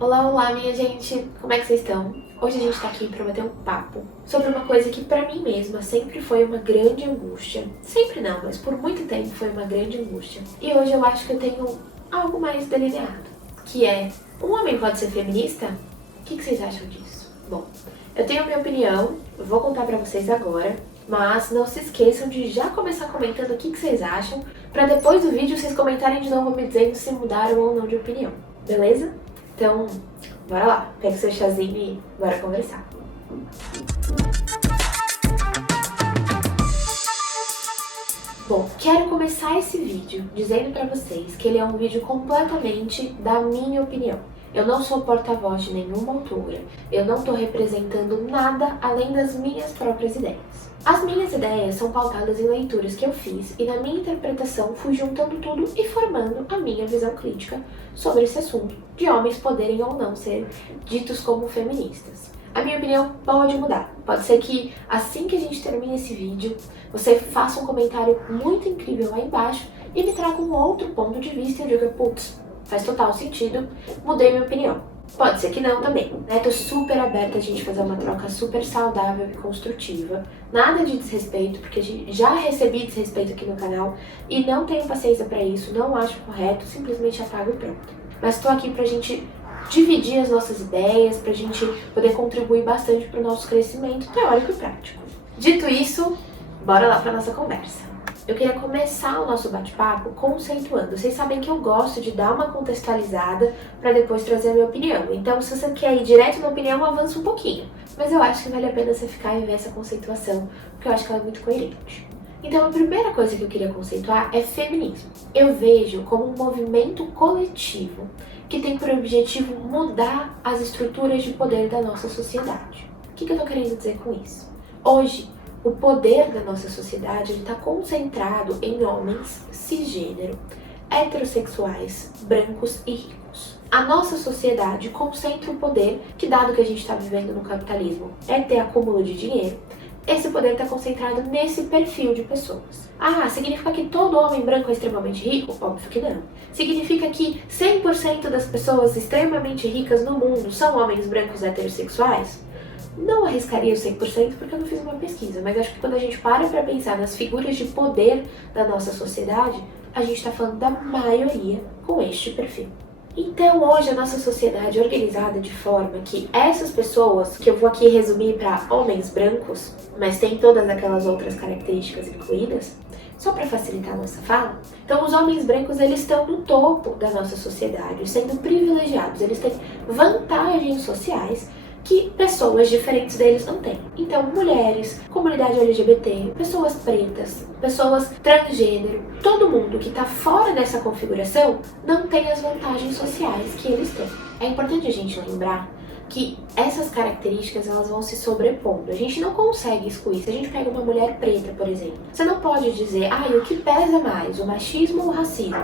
Olá, olá, minha gente! Como é que vocês estão? Hoje a gente tá aqui pra bater um papo sobre uma coisa que pra mim mesma sempre foi uma grande angústia. Sempre não, mas por muito tempo foi uma grande angústia. E hoje eu acho que eu tenho algo mais delineado, que é: um homem pode ser feminista? O que vocês acham disso? Bom, eu tenho a minha opinião, eu vou contar pra vocês agora, mas não se esqueçam de já começar comentando o que vocês acham, pra depois do vídeo vocês comentarem de novo me dizendo se mudaram ou não de opinião, beleza? Então, bora lá, pega seu chazinho e bora conversar. Bom, quero começar esse vídeo dizendo pra vocês que ele é um vídeo completamente da minha opinião. Eu não sou porta-voz de nenhuma autora, eu não tô representando nada além das minhas próprias ideias. As minhas ideias são pautadas em leituras que eu fiz e na minha interpretação fui juntando tudo e formando a minha visão crítica sobre esse assunto, de homens poderem ou não ser ditos como feministas. A minha opinião pode mudar. Pode ser que assim que a gente termine esse vídeo, você faça um comentário muito incrível lá embaixo e me traga um outro ponto de vista e eu diga, putz, faz total sentido, mudei minha opinião. Pode ser que não também, né? Tô super aberta a gente fazer uma troca super saudável e construtiva. Nada de desrespeito, porque já recebi desrespeito aqui no canal e não tenho paciência pra isso, não acho correto, simplesmente apago e pronto. Mas tô aqui pra gente dividir as nossas ideias, pra gente poder contribuir bastante pro nosso crescimento teórico e prático. Dito isso, bora lá pra nossa conversa. Eu queria começar o nosso bate-papo conceituando. Vocês sabem que eu gosto de dar uma contextualizada para depois trazer a minha opinião. Então, se você quer ir direto na opinião, avança um pouquinho. Mas eu acho que vale a pena você ficar e ver essa conceituação, porque eu acho que ela é muito coerente. Então, a primeira coisa que eu queria conceituar é feminismo. Eu vejo como um movimento coletivo que tem por objetivo mudar as estruturas de poder da nossa sociedade. O que eu tô querendo dizer com isso? Hoje, o poder da nossa sociedade está concentrado em homens cisgênero, heterossexuais, brancos e ricos. A nossa sociedade concentra o poder que, dado que a gente está vivendo no capitalismo, é ter acúmulo de dinheiro. Esse poder está concentrado nesse perfil de pessoas. Ah, significa que todo homem branco é extremamente rico? Óbvio que não. Significa que 100% das pessoas extremamente ricas no mundo são homens brancos heterossexuais? Não arriscaria o 100% porque eu não fiz uma pesquisa, mas acho que quando a gente para pensar nas figuras de poder da nossa sociedade, a gente está falando da maioria com este perfil. Então hoje a nossa sociedade é organizada de forma que essas pessoas, que eu vou aqui resumir para homens brancos, mas tem todas aquelas outras características incluídas, só para facilitar a nossa fala, então os homens brancos eles estão no topo da nossa sociedade, sendo privilegiados, eles têm vantagens sociais que pessoas diferentes deles não têm. Então, mulheres, comunidade LGBT, pessoas pretas, pessoas transgênero, todo mundo que está fora dessa configuração não tem as vantagens sociais que eles têm. É importante a gente lembrar que essas características elas vão se sobrepondo. A gente não consegue excluir. Se a gente pega uma mulher preta, por exemplo, você não pode dizer, o que pesa mais, o machismo ou o racismo?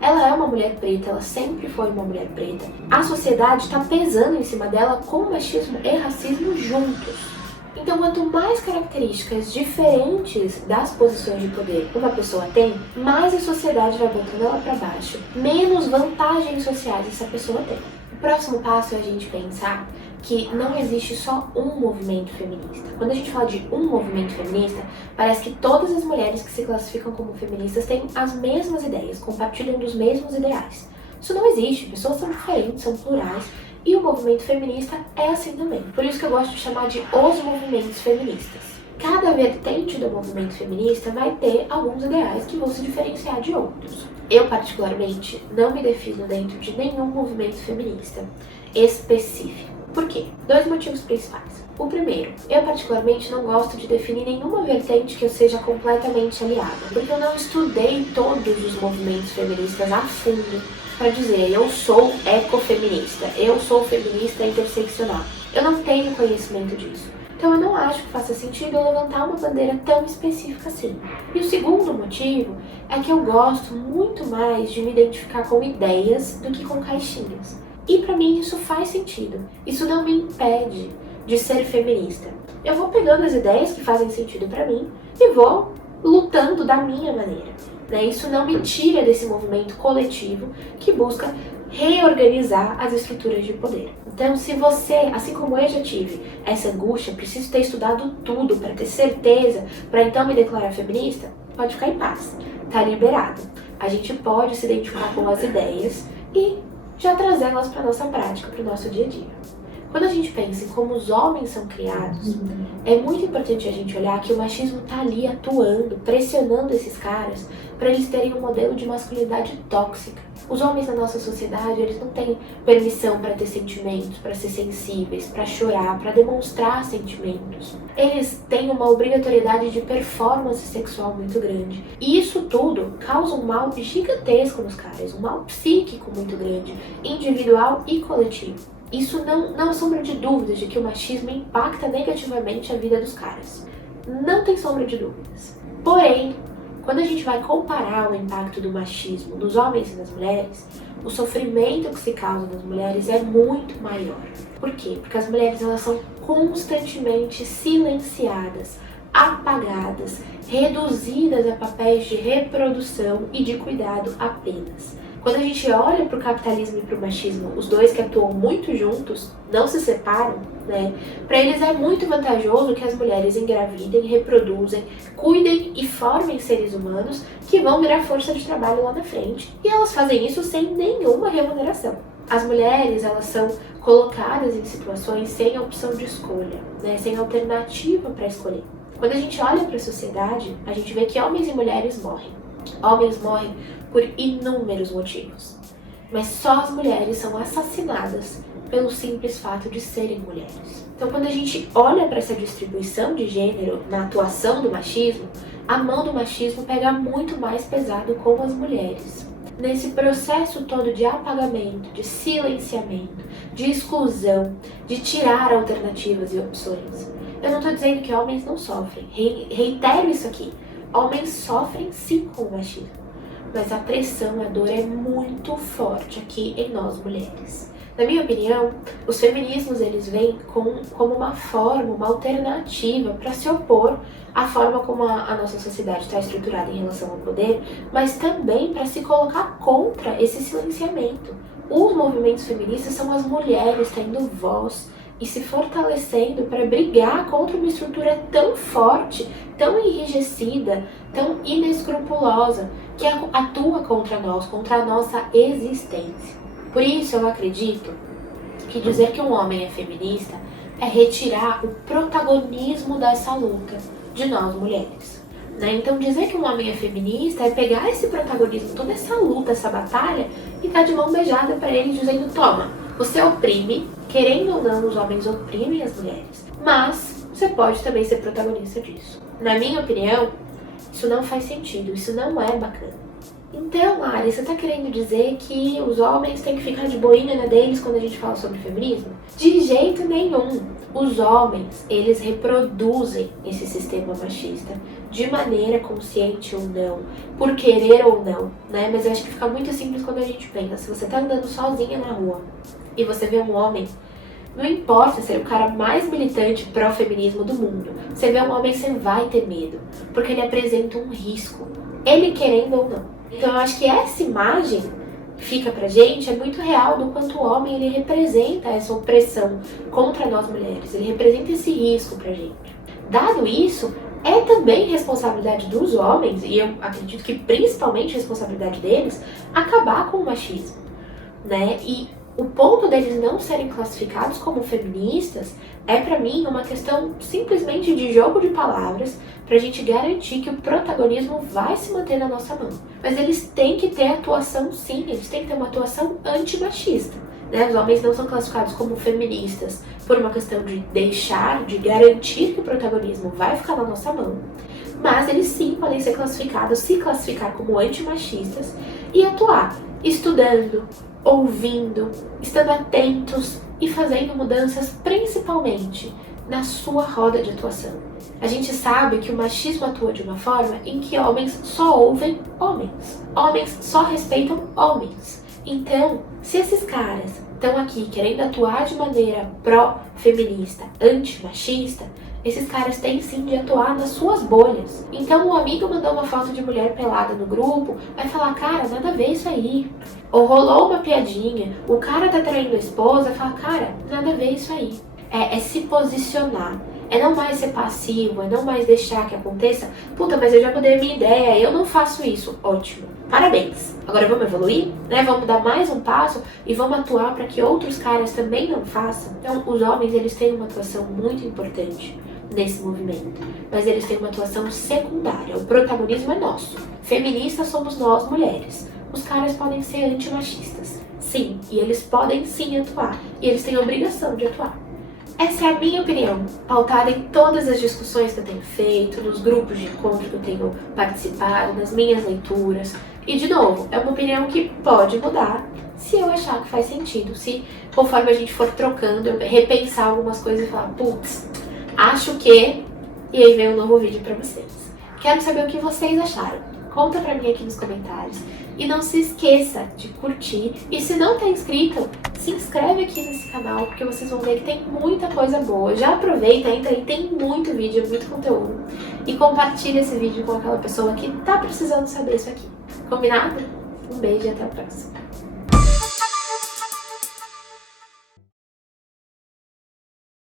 Ela é uma mulher preta, ela sempre foi uma mulher preta. A sociedade está pesando em cima dela com machismo e racismo juntos. Então, quanto mais características diferentes das posições de poder uma pessoa tem, mais a sociedade vai botando ela para baixo, menos vantagens sociais essa pessoa tem. O próximo passo é a gente pensar que não existe só um movimento feminista. Quando a gente fala de um movimento feminista, parece que todas as mulheres que se classificam como feministas têm as mesmas ideias, compartilham dos mesmos ideais. Isso não existe, pessoas são diferentes, são plurais, e o movimento feminista é assim também. Por isso que eu gosto de chamar de os movimentos feministas. Cada vertente do movimento feminista vai ter alguns ideais que vão se diferenciar de outros. Eu, particularmente, não me defino dentro de nenhum movimento feminista específico. Por quê? Dois motivos principais. O primeiro, eu particularmente não gosto de definir nenhuma vertente que eu seja completamente aliada, porque eu não estudei todos os movimentos feministas a fundo para dizer eu sou ecofeminista, eu sou feminista interseccional. Eu não tenho conhecimento disso. Então eu não acho que faça sentido eu levantar uma bandeira tão específica assim. E o segundo motivo é que eu gosto muito mais de me identificar com ideias do que com caixinhas. E pra mim isso faz sentido. Isso não me impede de ser feminista. Eu vou pegando as ideias que fazem sentido pra mim e vou lutando da minha maneira. Isso não me tira desse movimento coletivo que busca reorganizar as estruturas de poder. Então, se você, assim como eu já tive essa angústia, preciso ter estudado tudo para ter certeza, para então me declarar feminista, pode ficar em paz, tá liberado. A gente pode se identificar com as ideias e já trazê-las para nossa prática, para o nosso dia a dia. Quando a gente pensa em como os homens são criados, é muito importante a gente olhar que o machismo está ali atuando, pressionando esses caras para eles terem um modelo de masculinidade tóxica. Os homens na nossa sociedade, eles não têm permissão para ter sentimentos, para ser sensíveis, para chorar, para demonstrar sentimentos. Eles têm uma obrigatoriedade de performance sexual muito grande. E isso tudo causa um mal gigantesco nos caras, um mal psíquico muito grande, individual e coletivo. Isso não há sombra de dúvidas de que o machismo impacta negativamente a vida dos caras. Não tem sombra de dúvidas. Porém, quando a gente vai comparar o impacto do machismo nos homens e nas mulheres, o sofrimento que se causa nas mulheres é muito maior. Por quê? Porque as mulheres elas são constantemente silenciadas, apagadas, reduzidas a papéis de reprodução e de cuidado apenas. Quando a gente olha para o capitalismo e para o machismo, os dois que atuam muito juntos, não se separam, né? Para eles é muito vantajoso que as mulheres engravidem, reproduzem, cuidem e formem seres humanos que vão virar força de trabalho lá na frente. E elas fazem isso sem nenhuma remuneração. As mulheres, elas são colocadas em situações sem opção de escolha, né? Sem alternativa para escolher. Quando a gente olha para a sociedade, a gente vê que homens e mulheres morrem. Homens morrem por inúmeros motivos, mas só as mulheres são assassinadas pelo simples fato de serem mulheres. Então, quando a gente olha para essa distribuição de gênero na atuação do machismo, a mão do machismo pega muito mais pesado com as mulheres. Nesse processo todo de apagamento, de silenciamento, de exclusão, de tirar alternativas e opções. Eu não estou dizendo que homens não sofrem, reitero isso aqui. Homens sofrem sim com o machismo, mas a pressão, a dor é muito forte aqui em nós mulheres. Na minha opinião, os feminismos eles vêm como uma forma, uma alternativa para se opor à forma como a nossa sociedade está estruturada em relação ao poder, mas também para se colocar contra esse silenciamento. Os movimentos feministas são as mulheres tendo voz e se fortalecendo para brigar contra uma estrutura tão forte, tão enrijecida, tão inescrupulosa, que atua contra nós, contra a nossa existência. Por isso eu acredito que dizer que um homem é feminista é retirar o protagonismo dessa luta de nós mulheres. Né? Então dizer que um homem é feminista é pegar esse protagonismo, toda essa luta, essa batalha, e dar de mão beijada para ele dizendo: toma, você oprime, querendo ou não, os homens oprimem as mulheres, mas você pode também ser protagonista disso. Na minha opinião, isso não faz sentido, isso não é bacana. Então, Lari, você tá querendo dizer que os homens têm que ficar de boinha na deles quando a gente fala sobre feminismo? De jeito nenhum! Os homens, eles reproduzem esse sistema machista de maneira consciente ou não, por querer ou não, né? Mas eu acho que fica muito simples quando a gente pensa. Se você tá andando sozinha na rua e você vê um homem, não importa ser o cara mais militante pró-feminismo do mundo, você vê um homem, você vai ter medo, porque ele apresenta um risco, ele querendo ou não. Então eu acho que essa imagem que fica pra gente é muito real do quanto o homem ele representa essa opressão contra nós mulheres, ele representa esse risco pra gente. Dado isso, é também responsabilidade dos homens, e eu acredito que principalmente responsabilidade deles, acabar com o machismo, né? E o ponto deles não serem classificados como feministas é, pra mim, uma questão simplesmente de jogo de palavras pra gente garantir que o protagonismo vai se manter na nossa mão. Mas eles têm que ter atuação sim, eles têm que ter uma atuação antimachista. Né? Os homens não são classificados como feministas por uma questão de deixar, de garantir que o protagonismo vai ficar na nossa mão. Mas eles sim podem ser classificados, se classificar como antimachistas e atuar estudando, ouvindo, estando atentos e fazendo mudanças principalmente na sua roda de atuação. A gente sabe que o machismo atua de uma forma em que homens só ouvem homens. Homens só respeitam homens. Então, se esses caras estão aqui querendo atuar de maneira pró-feminista, antimachista, Esses caras têm sim de atuar nas suas bolhas. Então, um amigo mandou uma foto de mulher pelada no grupo, vai falar, cara, nada a ver isso aí. Ou rolou uma piadinha, o cara tá traindo a esposa, fala, cara, nada a ver isso aí. É se posicionar. É não mais ser passivo, é não mais deixar que aconteça. Puta, mas eu já mudei a minha ideia, eu não faço isso. Ótimo. Parabéns. Agora vamos evoluir, né? Vamos dar mais um passo e vamos atuar para que outros caras também não façam. Então, os homens, eles têm uma atuação muito importante nesse movimento, mas eles têm uma atuação secundária. O protagonismo é nosso. Feministas somos nós, mulheres. Os caras podem ser antimachistas. Sim, e eles podem sim atuar. E eles têm a obrigação de atuar. Essa é a minha opinião, pautada em todas as discussões que eu tenho feito, nos grupos de encontro que eu tenho participado, nas minhas leituras. E, de novo, é uma opinião que pode mudar se eu achar que faz sentido, se conforme a gente for trocando, eu repensar algumas coisas e falar, putz, acho que... E aí vem um novo vídeo pra vocês. Quero saber o que vocês acharam. Conta pra mim aqui nos comentários. E não se esqueça de curtir. E se não tá inscrito, se inscreve aqui nesse canal, porque vocês vão ver que tem muita coisa boa. Já aproveita, entra aí, tem muito vídeo, muito conteúdo. E compartilha esse vídeo com aquela pessoa que tá precisando saber isso aqui. Combinado? Um beijo e até a próxima.